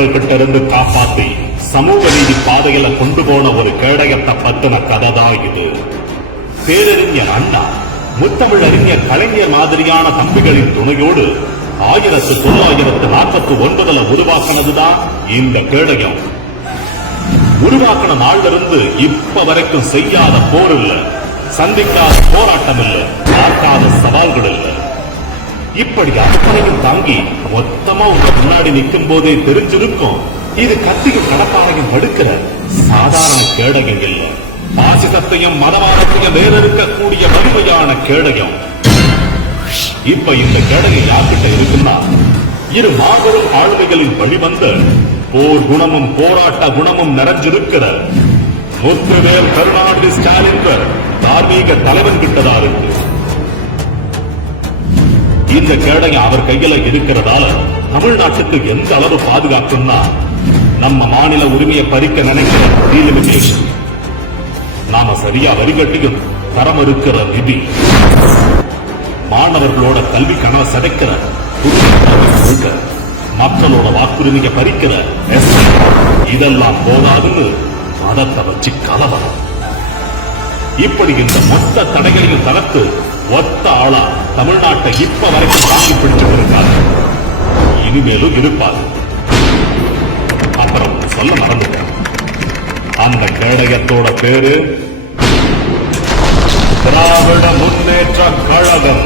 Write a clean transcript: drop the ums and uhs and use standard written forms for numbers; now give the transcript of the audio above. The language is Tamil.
மக்கள் கிட்ட இருந்து காப்பாத்தி சமூக நீதி பாதையில கொண்டு போன ஒரு கேடயத்தை பத்தின கதை தான் இது. பேரறிஞர் அண்ணா, முத்தமிழ் அறிஞர் கலைஞர் மாதிரியான தம்பிகளின் துணையோடு 1949 உருவாக்கினதுதான் இந்த கேடயம். உருவாக்கின நாள்ல இருந்து இப்ப வரைக்கும் செய்யாத போர் இல்ல, சந்திக்காத போராட்டம் இல்ல, பார்க்காத சவால்கள் இல்ல. இப்படி அத்தனையும் தாங்கி மொத்தமா உங்க முன்னாடி நிற்கும் போதே தெரிஞ்சிருக்கும் இது கத்தியும் கடப்பாறையும் தடுக்கிற சாதாரண கேடயம் இல்ல, பாசிசத்தையும் மதவாதத்தையும் வேறறுக்கக்கூடிய வலிமையான கேடயம். இப்ப இந்த கேடயம் யார்கிட்ட இருக்குன்னா, இரு மாபெரும் ஆளுமைகளின் வழிவந்த போர் குணமும் போராட்ட குணமும் நிறைஞ்சிருக்கிற முத்துவேல் கருணாநிதி ஸ்டாலின் தார்மீக தலைவன் கிட்டதா இருக்கு. இந்த கேடயம் அவர் கையில இருக்கிறதால தமிழ்நாட்டுக்கு எந்த அளவு பாதுகாக்கும்னா, நம்ம மாநில உரிமையை பறிக்க நினைக்கிற டீலிமிட்டேஷன், நாம சரியா வரிகட்டியும் தரம் இருக்கிற நிதி, மாணவர்களோட கல்வி கனவை சதைக்கிற மக்களோட வாக்குரிமையை பறிக்கிற இதெல்லாம் போதாதுன்னு மதத்தை வச்சு கலவரம். இப்படி இந்த மொத்த தடைகளையும் தகர்த்து ஒத்த ஆளா தமிழ்நாட்டை இப்ப வரைக்கும் தாங்கி பிடிச்சிட்டு இருக்காரு, இனிமேலும் இருப்பாரு. அப்புறம் சொல்ல மறந்துட்டேன், அந்த கேடயத்தோட பேரு திராவிட முன்னேற்ற கழகம்.